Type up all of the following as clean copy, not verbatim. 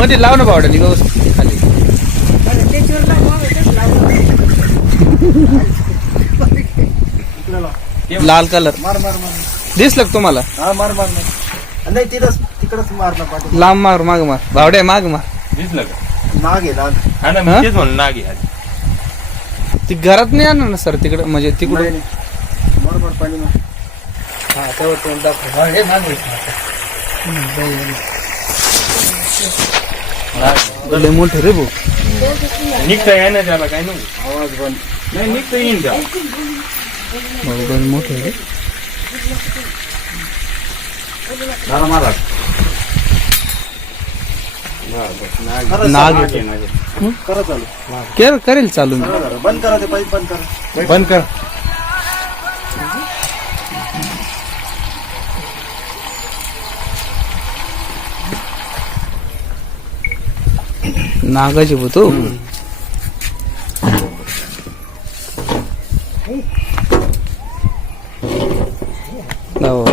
मध्ये लाव ना बावड्याने व्यवस्थित खाली. लाल कलर मार मार मार. दिसलं का तुम्हाला? हा मार मार मार. नाही तिकडच मारला पाठी. लांब मार, माग मार बावड्या, माग मार. दिसलं का? नाग आहे नाग. हा ना, हा? तेच म्हणून नाग आहे. ती घरात नाही आणणार ना सर तिकडं, म्हणजे तिकडून. नाही, नाही. बरोबर पाणी मार. हा तेव्हा तोंड दाखव. हे माग लय मोठे रे भाऊ. निघता आहे ना त्याला, काय नाही. आवाज बंद. नाही निघता येईन त्या. लय मोठे रे. मारा मारा. नाग आहे, नाग आहे. करा चालू. करेल चालू मी. करा जरा. बंद करा ते पाईप बंद करा. बंद कर. नागाची होतो.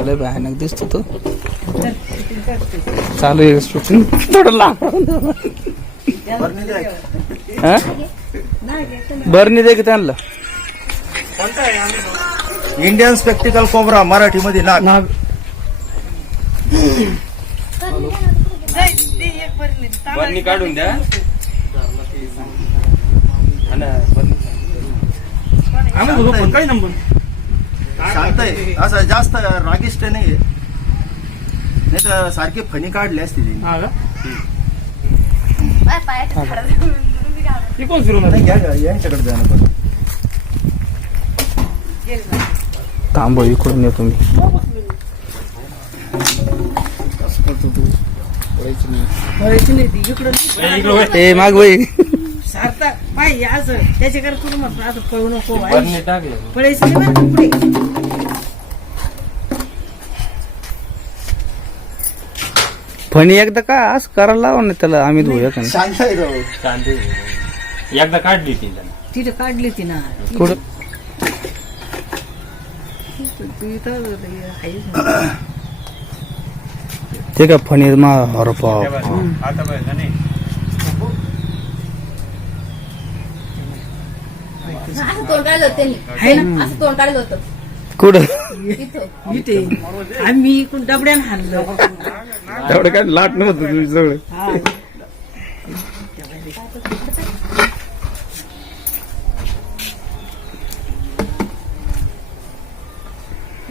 लय भयानक दिसतो तो. चालू आहे शूटिंग. थोडं लांब. बरं नाही द्या. हा? बरं दे की त्यांना. इंडियन स्पेक्टिकल कोबरा, मराठीमध्ये नाग. नाग. बरणी काढून द्या. हा ना, बरणी. काय नंबर? शांत आहे, असं जास्त रागिष्ट नाही तर सारखी फणी काढली असती तिने. नाही, घ्या घ्या, यांच्याकडे द्या ना. थांब इकडून येतो मी. ए माग बाई. सारता पाय असं त्याच्याकडे करू मग असं पळू नको. बरणी टाकले. पळायचं नाही बरं पुढे. फणी एकदा का असं करायला लावा ना त्याला, आम्ही धुया का. शांत आहे राव. चांदी एकदा काढली ती त्याला. तिथे काढली ती ना. कुठं तू इथं आहेस. ते का फणी मा हर पाव. आता बघा नाही. असं तोंड काढलं होतं त्यांनी. आहे ना असं तोंड काढलं होतं कुठं इथं. इथे आम्ही इकडून डबड्यानं हाणलं. एवढं काय लाट नव्हतं तुझी सगळं. हा.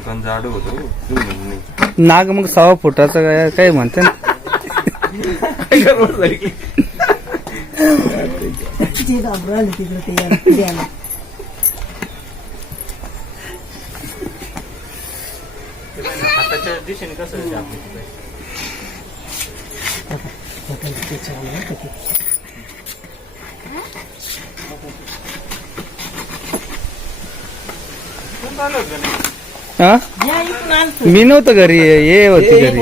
गंज आडू होतो. नाग मग 6 फुटाचा काय म्हणते ना. ते घाबरलं तिकडे ते द्यायला. हाताच्या दिशेने कसं हा या इकडून आणतो. मी नव्हतं घरी, ये होती घरी.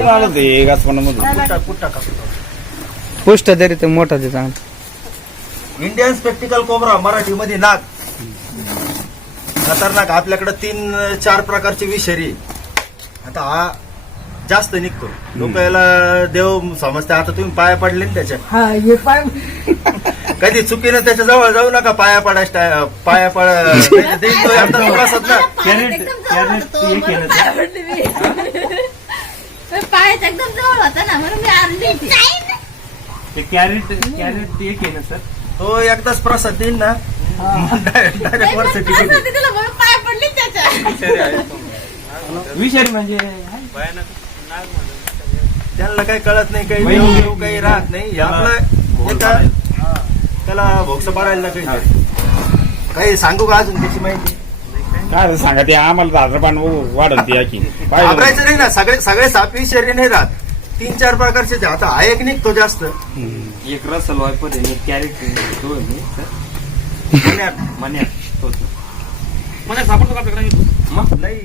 पुष्ट तरी तर मोठा ते चांगला. इंडियन स्पेक्टिकल कोबरा, मराठीमध्ये नाग. खतरनाक. आपल्याकडे 3-4 प्रकारची विषारी. आता हा जास्त निघतो. लोक याला देव समजते. आता तुम्ही पाया पडले ना त्याच्या, हा हे पाय कधी चुकीनं त्याच्या जवळ जाऊ नका. पाया पडायला पाया पड ना. पायाच्या एकदम जवळ होता ना म्हणून मी आणली ती. ते कॅरेट एक आहे ना सर. तो एकदाच प्रसाद देईन ना, डायरेक्ट वर असं होतं तिला म्हणून पाय पडली त्याच्या. विषारी म्हणजे त्यांना काही कळत नाही, काही देव काही राहत नाही. आपलं एका त्याला भोक्स पाडायला काही सांगू का अजून त्याची माहिती? काय सांगा ते आम्हाला 10 रुपये वाढल ती की घाबरायचं नाही ना. सगळे साप विषारी नाही राहत. 3-4 प्रकारचे. आता हा एक निघतो जास्त. एक रसल वायपर आहे, कॅरेट मन्यात. मन्या नाही